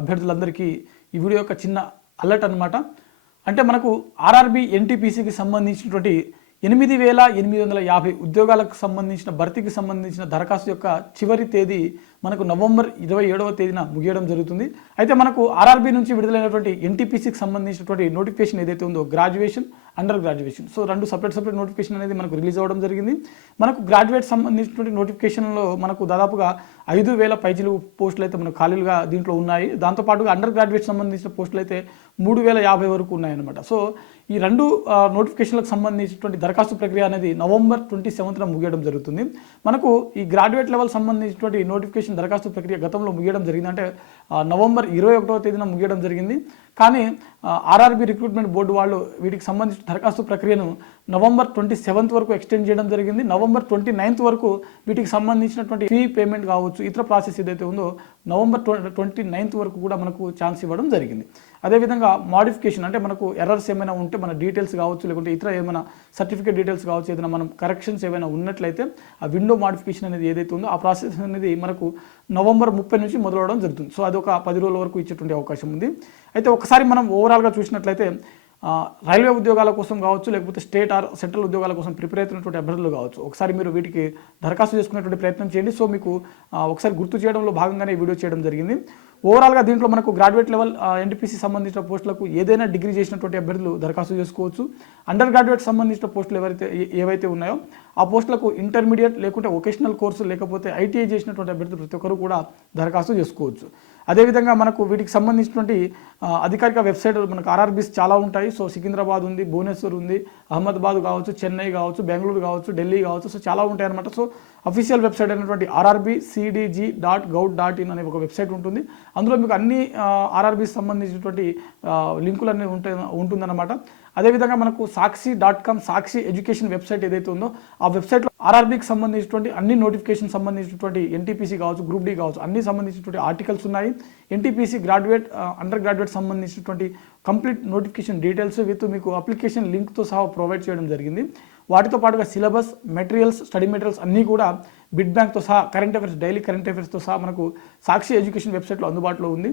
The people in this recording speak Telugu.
అభ్యర్థులందరికీ ఈ వీడియో యొక్క చిన్న అలర్ట్ అనమాట. అంటే మనకు ఆర్ఆర్బీ ఎన్టీపీసీకి సంబంధించినటువంటి 8,850 ఉద్యోగాలకు సంబంధించిన భర్తీకి సంబంధించిన దరఖాస్తు యొక్క చివరి తేదీ మనకు నవంబర్ 27వ తేదీన ముగియడం జరుగుతుంది. అయితే మనకు ఆర్ఆర్బీ నుంచి విడుదలైనటువంటి ఎన్టీపీసీకి సంబంధించినటువంటి నోటిఫికేషన్ ఏదైతే ఉందో గ్రాడ్యుయేషన్, అండర్ గ్రాడ్యుయేషన్, సో రెండు సపరేట్ నోటిఫికేషన్ అనేది మనకు రిలీజ్ అవ్వడం జరిగింది. మనకు గ్రాడ్యుయేట్ సంబంధించినటువంటి నోటిఫికేషన్లో మనకు దాదాపుగా 5,000 పైచిలు పోస్టులు అయితే మనకు ఖాళీలుగా దీంట్లో ఉన్నాయి. దాంతోపాటుగా అండర్ గ్రాడ్యుయేట్ సంబంధించిన పోస్టులు అయితే 3,050 వరకు ఉన్నాయన్నమాట. సో ఈ రెండు నోటిఫికేషన్లకు సంబంధించినటువంటి దరఖాస్తు ప్రక్రియ అనేది నవంబర్ 27న ముగియడం జరుగుతుంది. మనకు ఈ గ్రాడ్యుయేట్ లెవెల్ సంబంధించినటువంటి నోటిఫికేషన్ దరఖాస్తు ప్రక్రియ గతంలో ముగియడం జరిగింది, అంటే నవంబర్ 21వ తేదీన ముగియడం జరిగింది. కానీ ఆర్ఆర్బీ రిక్రూట్మెంట్ బోర్డు వాళ్ళు వీటికి సంబంధించిన దరఖాస్తు ప్రక్రియను నవంబర్ 27th వరకు ఎక్స్టెండ్ చేయడం జరిగింది. నవంబర్ 29th వరకు వీటికి సంబంధించినటువంటి ఫీ పేమెంట్ కావచ్చు, ఇతర ప్రాసెస్ ఏదైతే ఉందో నవంబర్ 29th వరకు కూడా మనకు ఛాన్స్ ఇవ్వడం జరిగింది. అదేవిధంగా మాడిఫికేషన్ అంటే మనకు ఎర్రర్స్ ఏమైనా ఉంటే మన డీటెయిల్స్ కావచ్చు, లేకుంటే ఇతర ఏమైనా సర్టిఫికేట్ డీటెయిల్స్ కావచ్చు, ఏదైనా మనం కరెక్షన్స్ ఏమైనా ఉన్నట్లయితే ఆ విండో మాడిఫికేషన్ అనేది ఏదైతే ఉందో ఆ ప్రాసెస్ అనేది మనకు నవంబర్ 30 నుంచి మొదలవడం జరుగుతుంది. సో అది ఒక 10 రోజుల వరకు ఇచ్చేటువంటి అవకాశం ఉంది. అయితే ఒకసారి మనం ఓవరాల్గా చూసినట్లయితే రైల్వే ఉద్యోగాల కోసం కావచ్చు, లేకపోతే స్టేట్ ఆర్ సెంట్రల్ ఉద్యోగాల కోసం ప్రిపేర్ అవుతున్నటువంటి అభ్యర్థులు కావచ్చు, ఒకసారి మీరు వీటికి దరఖాస్తు చేసుకునేటువంటి ప్రయత్నం చేయండి. సో మీకు ఒకసారి గుర్తు చేయడంలో భాగంగానే వీడియో చేయడం జరిగింది. ఓవరాల్గా దీంట్లో మనకు గ్రాడ్యుయేట్ లెవెల్ ఎన్టీపీసీ సంబంధించిన పోస్టులకు ఏదైనా డిగ్రీ చేసినటువంటి అభ్యర్థులు దరఖాస్తు చేసుకోవచ్చు. అండర్ గ్రాడ్యుయేట్ సంబంధించిన పోస్టులు ఏవైతే ఉన్నాయో ఆ పోస్టులకు ఇంటర్మీడియట్ లేకుంటే వొకేషనల్ కోర్సు లేకపోతే ఐటీఐ చేసినటువంటి అభ్యర్థులు ప్రతి ఒక్కరు కూడా దరఖాస్తు చేసుకోవచ్చు. అదేవిధంగా మనకు వీటికి సంబంధించినటువంటి అధికారిక వెబ్సైట్ మనకు ఆర్ఆర్బీస్ చాలా ఉంటాయి. సో సికింద్రాబాద్ ఉంది, భువనేశ్వర్ ఉంది, అహ్మదాబాద్ కావచ్చు, చెన్నై కావచ్చు, బెంగళూరు కావచ్చు, ఢిల్లీ కావచ్చు, సో చాలా ఉంటాయి అనమాట. సో అఫీషియల్ వెబ్సైట్ అయినటువంటి rrbcdg.gov.in అనే ఒక వెబ్సైట్ ఉంటుంది. అందులో మీకు అన్ని ఆర్ఆర్బీకి సంబంధించినటువంటి లింకులన్నీ ఉంటుందన్నమాట. అదేవిధంగా మనకు సాక్షి.com సాక్షి ఎడ్యుకేషన్ వెబ్సైట్ ఏదైతే ఉందో ఆ వెబ్సైట్లో ఆర్ఆర్బీకి సంబంధించినటువంటి అన్ని నోటిఫికేషన్ సంబంధించినటువంటి ఎన్టీపీసీ కావచ్చు, గ్రూప్ డి కావచ్చు, అన్ని సంబంధించినటువంటి ఆర్టికల్స్ ఉన్నాయి. ఎన్టీపీసీ గ్రాడ్యుయేట్, అండర్ గ్రాడ్యుయేట్ సంబంధించినటువంటి కంప్లీట్ నోటిఫికేషన్ డీటెయిల్స్ విత్ మీకు అప్లికేషన్ లింక్తో సహా ప్రొవైడ్ చేయడం జరిగింది. వాటితో పాటుగా సిలబస్, మెటీరియల్స్, స్టడీ మెటీరియల్స్ అన్నీ కూడా బిడ్ బ్యాంక్తో సహా, కరెంట్ అఫైర్స్, డైలీ కరెంట్ అఫైర్స్తో సహా మనకు సాక్షి ఎడ్యుకేషన్ వెబ్సైట్లో అందుబాటులో ఉంది.